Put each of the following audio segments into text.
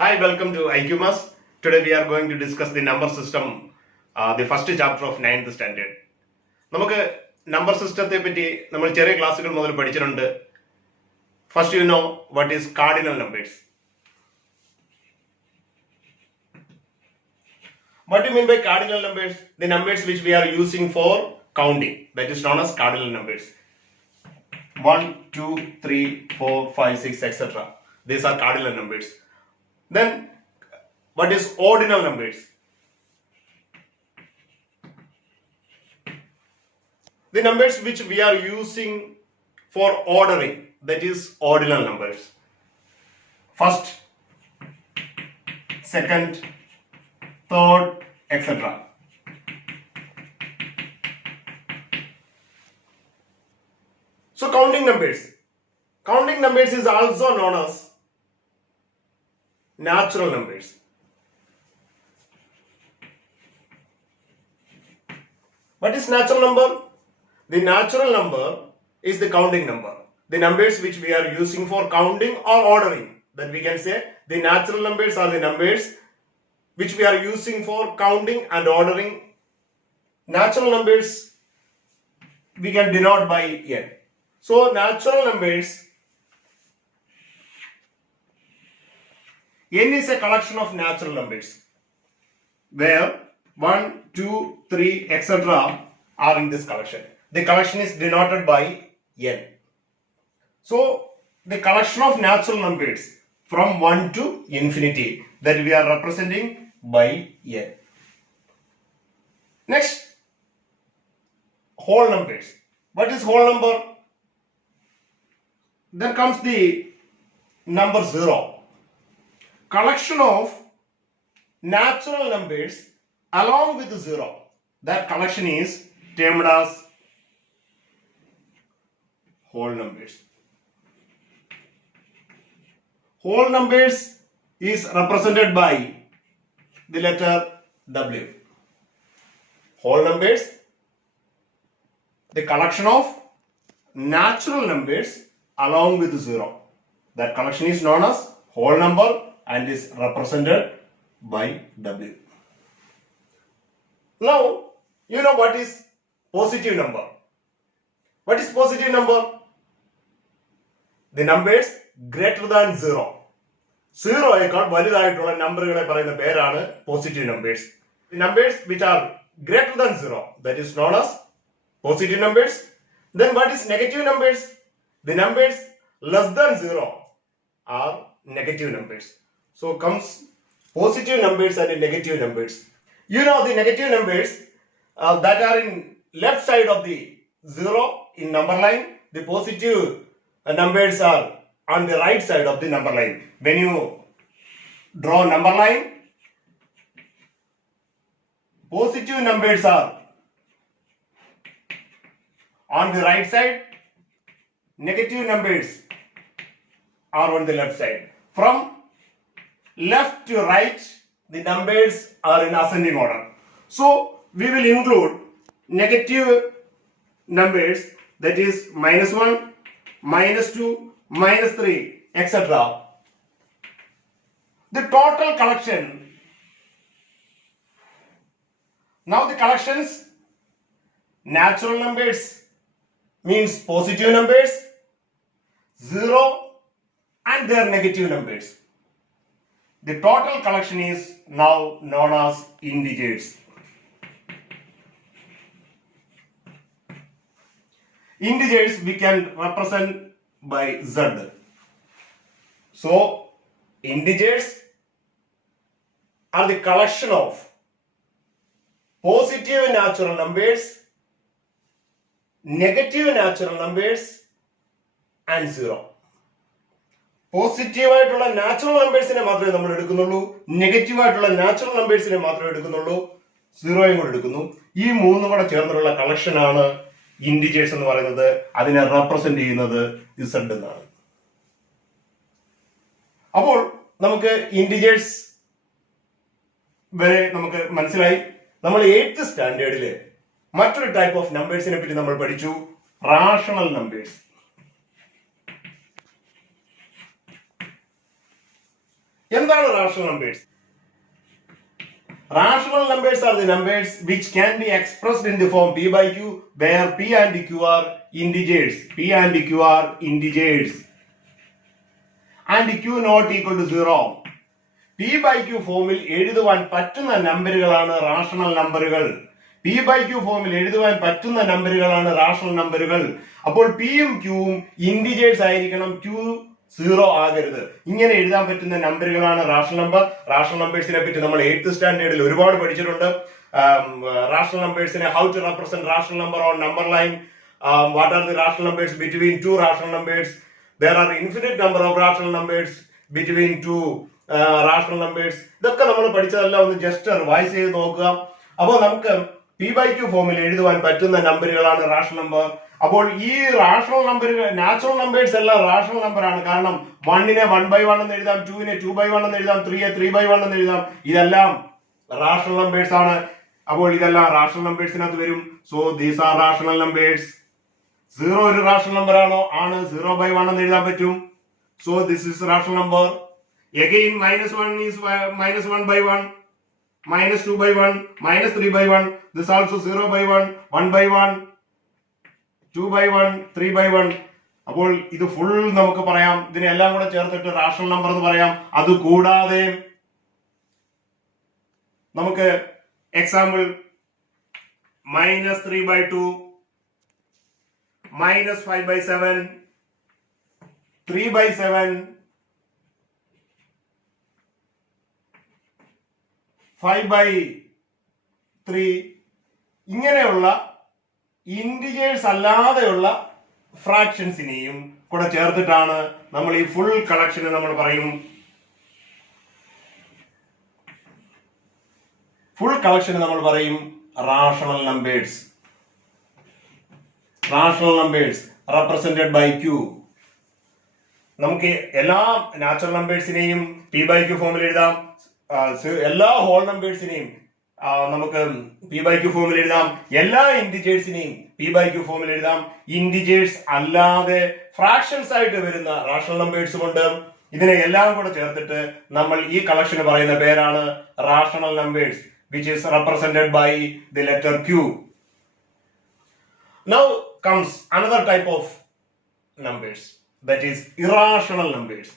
Hi, welcome to IQMAS. Today we are going to discuss the number system, the first chapter of 9th standard. നമുക്ക് number സിസ്റ്റത്തെ പറ്റി നമ്മൾ ചെറിയ ക്ലാസ്സുകൾ മുതൽ പഠിച്ചിട്ടുണ്ട്. First you know what is cardinal numbers. What do you mean by cardinal numbers? The numbers which we are using for counting, that is known as cardinal numbers. 1, 2, 3, 4, 5, 6, etc. These are cardinal numbers. Then what is ordinal numbers? The numbers which we are using for ordering, that is ordinal numbers. First, second, third, etc. So counting numbers. Counting numbers is also known as natural numbers. What is natural number? The natural number is the counting number. The numbers which we are using for counting or ordering. Then we can say the natural numbers are the numbers which we are using for counting and ordering. Natural numbers we can denote by n. So natural numbers, n is a collection of natural numbers where 1, 2, 3, etc. are in this collection. The collection is denoted by n. So the collection of natural numbers from 1 to infinity that we are representing by n. Next, whole numbers. What is whole number? Then comes the number 0. Collection of natural numbers along with 0. That collection is termed as whole numbers. Whole numbers is represented by the letter W. Whole numbers, the collection of natural numbers along with 0. That collection is known as whole number and is represented by W. Now, you know what is positive number. What is positive number? The numbers greater than 0. 0യേക്കാൾ വലുതായിട്ടുള്ള നമ്പറുകളെ പറയുന്ന പേരാണ് positive numbers. The numbers which are greater than 0, that is known as positive numbers. Then what is negative numbers? The numbers less than 0 are negative numbers. So comes positive numbers and negative numbers. You know the negative numbers that are in left side of the 0 in number line. The positive numbers are on the right side of the number line. When you draw number line, positive numbers are on the right side, negative numbers are on the left side. From left to right, the numbers are in ascending order. So we will include negative numbers, that is -1, -2, -3, etc. The total collection. Now the collections, natural numbers means positive numbers, 0 and their negative numbers. The total collection is now known as integers. Integers we can represent by Z. So integers are the collection of positive natural numbers, negative natural numbers and 0. Positive ആയിട്ടുള്ള natural നമ്പേഴ്സിനെ മാത്രമേ നമ്മൾ എടുക്കുന്നുള്ളൂ, negative ആയിട്ടുള്ള natural നമ്പേഴ്സിനെ മാത്രമേ എടുക്കുന്നുള്ളൂ, 0യും കൂടെ എടുക്കുന്നു. ഈ മൂന്നും കൂടെ ചേർന്നുള്ള കളക്ഷൻ ആണ് ഇൻഡിജേഴ്സ് എന്ന് പറയുന്നത്. അതിനെ റെപ്രസെന്റ് ചെയ്യുന്നത് Z എന്നാണ്. അപ്പോൾ നമുക്ക് ഇൻഡിജേഴ്സ് വരെ നമുക്ക് മനസ്സിലായി. നമ്മൾ 8th സ്റ്റാൻഡേർഡില് മറ്റൊരു ടൈപ്പ് ഓഫ് നമ്പേഴ്സിനെ പറ്റി നമ്മൾ പഠിച്ചു, റാഷണൽ നമ്പേഴ്സ്. എന്താണ് rational numbers? Rational numbers are the numbers which can be expressed in the form p by q, where p and q are integers. P and q are integers. And q not equal to 0. p by q ഫോമിൽ എഴുതുവാൻ പറ്റുന്ന നമ്പറുകളാണ് rational നമ്പറുകൾ. p by q ഫോമിൽ എഴുതുവാൻ പറ്റുന്ന നമ്പറുകളാണ് rational നമ്പറുകൾ. അപ്പോൾ p യും q യും ഇന്റിജേഴ്സ് ആയിരിക്കണം, q 0 ആകരുത്. ഇങ്ങനെ എഴുതാൻ പറ്റുന്ന നമ്പറുകളാണ് റാഷണൽ നമ്പർ. റാഷണൽ നമ്പേഴ്സിനെ പറ്റി നമ്മൾ 8th സ്റ്റാൻഡേർഡിൽ ഒരുപാട് പഠിച്ചിട്ടുണ്ട്. റാഷണൽ നമ്പേഴ്സിനെ how to represent rational number on number line, what are the rational numbers between two rational numbers, there are infinite number of rational numbers between two rational numbers. ഇതൊക്കെ നമ്മൾ പഠിച്ചതെല്ലാം ഒന്ന് ജസ്റ്റ് റിവൈസ് ചെയ്ത് നോക്കുക. അപ്പോൾ നമുക്ക് p by q ഫോമിൽ എഴുതുവാൻ പറ്റുന്ന നമ്പറുകളാണ് റാഷണൽ നമ്പർ. അപ്പോൾ ഈ റാഷണൽ നമ്പറുകൾ, നാച്ചുറൽ നമ്പേഴ്സ് എല്ലാം റാഷണൽ നമ്പർ ആണ്. കാരണം 1നെ 1/1 എന്ന് എഴുതാം, 2നെ 2/1 എന്ന് എഴുതാം, 3യെ 3/1 എന്ന് എഴുതാം. ഇതെല്ലാം റാഷണൽ നമ്പേഴ്സ് ആണ്. അപ്പോൾ ഇതെല്ലാം റാഷണൽ നമ്പേഴ്സിനകത്ത് വരും. So these are rational numbers. 0 ഒരു റാഷണൽ നമ്പർ ആണോ? ആണ്. 0/1 എന്ന് എഴുതാൻ പറ്റും. So this is rational number. Again -1 is -1/1, -2/1, -3/1. This also 0/1, 1/1, 2/1, 3/1. അപ്പോൾ ഇത് ഫുൾ നമുക്ക് പറയാം. ഇതിനെല്ലാം കൂടെ ചേർത്തിട്ട് റാഷണൽ നമ്പർ എന്ന് പറയാം. അത് കൂടാതെ നമുക്ക് എക്സാമ്പിൾ -3/2, -5/7, 3/7, 5/3 ഇങ്ങനെയുള്ള ഇന്റിജേഴ്സ് അല്ലാതെയുള്ള ഫ്രാക്ഷൻസിനെയും കൂടെ ചേർത്തിട്ടാണ് നമ്മൾ ഈ ഫുൾ കളക്ഷന് നമ്മൾ പറയും. ഫുൾ കളക്ഷന് നമ്മൾ പറയും rational numbers. Rational numbers represented by q. നമുക്ക് എല്ലാ നാച്ചുറൽ നമ്പേഴ്സിനെയും p by q ഫോമിൽ എഴുതാം. എല്ലാ ഹോൾ നമ്പേഴ്സിനെയും നമുക്ക് p by q ഫോമിൽ എഴുതാം. എല്ലാ ഇന്റിജേഴ്സിനെയും p by q ഫോമിൽ എഴുതാം. ഇന്റിജേഴ്സ് അല്ലാതെ ഫ്രാക്ഷൻസ് ആയിട്ട് വരുന്ന റാഷണൽ നമ്പേഴ്സും ഉണ്ട്. ഇതിനെ എല്ലാം കൂടെ ചേർത്തിട്ട് നമ്മൾ ഈ കളക്ഷന് പറയുന്ന പേരാണ് rational numbers, which is represented by the letter q. Now comes another type of numbers, that is irrational numbers.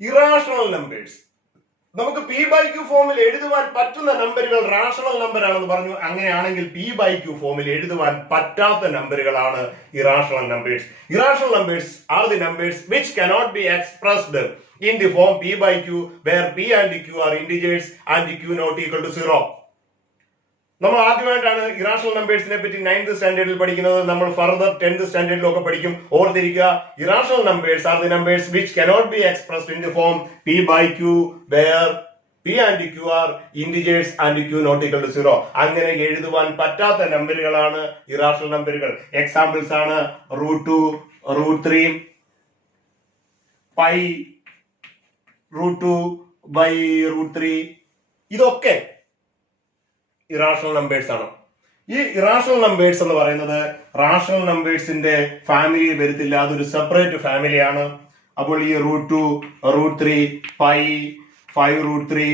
Irrational numbers. നമുക്ക് p by q ഫോമിൽ എഴുതുവാൻ പറ്റുന്ന നമ്പറുകൾ റാഷണൽ നമ്പർ ആണെന്ന് പറഞ്ഞു. അങ്ങനെയാണെങ്കിൽ p by q ഫോമിൽ എഴുതുവാൻ പറ്റാത്ത നമ്പറുകളാണ് irrational numbers. Irrational numbers are the numbers which cannot be expressed in the form p by q, where p and q are integers and q not equal to 0. നമ്മൾ ആദ്യമായിട്ടാണ് irrational നമ്പേഴ്സിനെ പറ്റി 9th സ്റ്റാൻഡേർഡിൽ പഠിക്കുന്നത്. നമ്മൾ further 10th സ്റ്റാൻഡേർഡിലൊക്കെ പഠിക്കും. ഓർത്തിരിക്കുക, irrational numbers are the numbers which cannot be expressed in the form p by q, where p and q are integers and q not equal to 0. അങ്ങനെ എഴുതുവാൻ പറ്റാത്ത നമ്പറുകളാണ് ഇറാഷണൽ നമ്പറുകൾ. എക്സാമ്പിൾസ് ആണ് √2, √3, പൈ, √2/√3. ഇതൊക്കെ irrational numbers ആണ്. ഈ irrational numbers എന്ന് പറയുന്നത് റാഷണൽ നമ്പേഴ്സിന്റെ ഫാമിലി വരത്തില്ല, അതൊരു സെപ്പറേറ്റ് ഫാമിലിയാണ്. അപ്പോൾ ഈ √2, √3, പൈ, 5√3,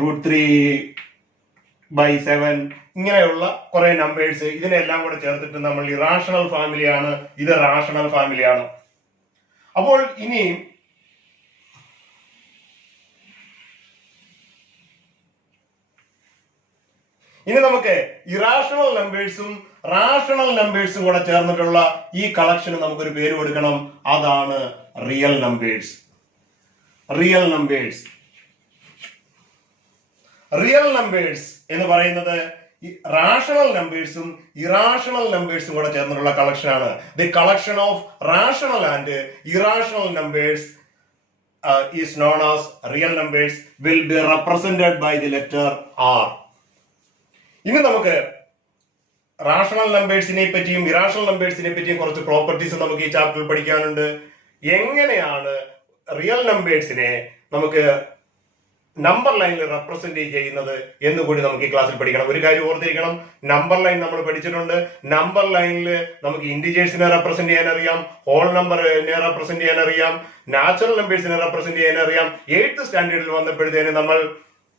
√3/7 ഇങ്ങനെയുള്ള കുറെ നമ്പേഴ്സ്, ഇതിനെല്ലാം കൂടെ ചേർത്തിട്ട് നമ്മൾ ഇറാഷണൽ ഫാമിലിയാണ്. ഇത് റാഷണൽ ഫാമിലിയാണ്. അപ്പോൾ ഇനി നമുക്ക് ഇറാഷണൽ നമ്പേഴ്സും റാഷണൽ നമ്പേഴ്സും കൂടെ ചേർന്നിട്ടുള്ള ഈ കളക്ഷന് നമുക്കൊരു പേര് കൊടുക്കണം. അതാണ് real numbers. Real numbers. Real numbers എന്ന് പറയുന്നത് റാഷണൽ നമ്പേഴ്സും ഇറാഷണൽ നമ്പേഴ്സും കൂടെ ചേർന്നിട്ടുള്ള കളക്ഷനാണ്. The collection of rational and irrational numbers is known as real numbers, will be represented by the letter R. ഇനി നമുക്ക് റാഷണൽ നമ്പേഴ്സിനെ പറ്റിയും ഇറാഷണൽ നമ്പേഴ്സിനെ പറ്റിയും കുറച്ച് പ്രോപ്പർട്ടീസ് നമുക്ക് ഈ ചാപ്റ്ററിൽ പഠിക്കാനുണ്ട്. എങ്ങനെയാണ് റിയൽ നമ്പേഴ്സിനെ നമുക്ക് നമ്പർ ലൈനിൽ റെപ്രസെന്റ് ചെയ്യുന്നത് എന്നുകൂടി നമുക്ക് ഈ ക്ലാസ്സിൽ പഠിക്കണം. ഒരു കാര്യം ഓർത്തിരിക്കണം, നമ്പർ ലൈൻ നമ്മൾ പഠിച്ചിട്ടുണ്ട്. നമ്പർ ലൈനിൽ നമുക്ക് ഇന്റിജേഴ്സിനെ റെപ്രസെന്റ് ചെയ്യാൻ അറിയാം, ഹോൾ നമ്പറിനെ റെപ്രസെന്റ് ചെയ്യാൻ അറിയാം, നാച്ചുറൽ നമ്പേഴ്സിനെ റെപ്രസെന്റ് ചെയ്യാൻ അറിയാം. 8th സ്റ്റാൻഡേർഡിൽ വന്നപ്പോഴത്തേന് നമ്മൾ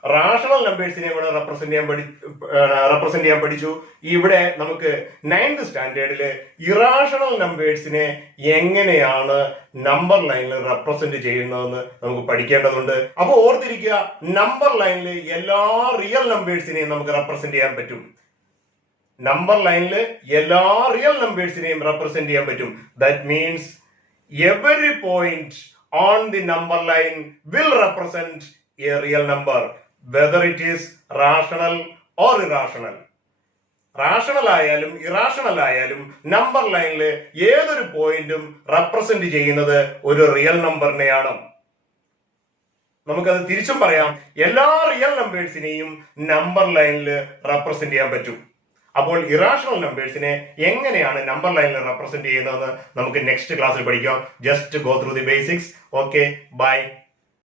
റാഷണൽ നമ്പേഴ്സിനെ കൂടെ റെപ്രസെന്റ് ചെയ്യാൻ പഠിച്ചു. ഇവിടെ നമുക്ക് 9th സ്റ്റാൻഡേർഡില് ഇറാഷണൽ നമ്പേഴ്സിനെ എങ്ങനെയാണ് നമ്പർ ലൈനിൽ റെപ്രസെന്റ് ചെയ്യുന്നതെന്ന് നമുക്ക് പഠിക്കേണ്ടതുണ്ട്. അപ്പൊ ഓർത്തിരിക്കുക, നമ്പർ ലൈനിൽ എല്ലാ റിയൽ നമ്പേഴ്സിനെയും നമുക്ക് റെപ്രസെന്റ് ചെയ്യാൻ പറ്റും. നമ്പർ ലൈനിൽ എല്ലാ റിയൽ നമ്പേഴ്സിനെയും റെപ്രസെന്റ് ചെയ്യാൻ പറ്റും. That means every point on the number line will represent a real number, whether it is rational or irrational. Rational ആയാലും ഇറാഷണൽ ആയാലും നമ്പർ ലൈനിൽ ഏതൊരു പോയിന്റും റെപ്രസെന്റ് ചെയ്യുന്നത് ഒരു റിയൽ നമ്പറിനെയാണ്. നമുക്കത് തിരിച്ചും പറയാം, എല്ലാ റിയൽ നമ്പേഴ്സിനെയും നമ്പർ ലൈനിൽ റെപ്രസെന്റ് ചെയ്യാൻ പറ്റും. അപ്പോൾ ഇറാഷണൽ നമ്പേഴ്സിനെ എങ്ങനെയാണ് നമ്പർ ലൈനിൽ റെപ്രസെന്റ് ചെയ്യുന്നതെന്ന് നമുക്ക് നെക്സ്റ്റ് ക്ലാസ്സിൽ പഠിക്കാം. Just go through the basics. Okay, by.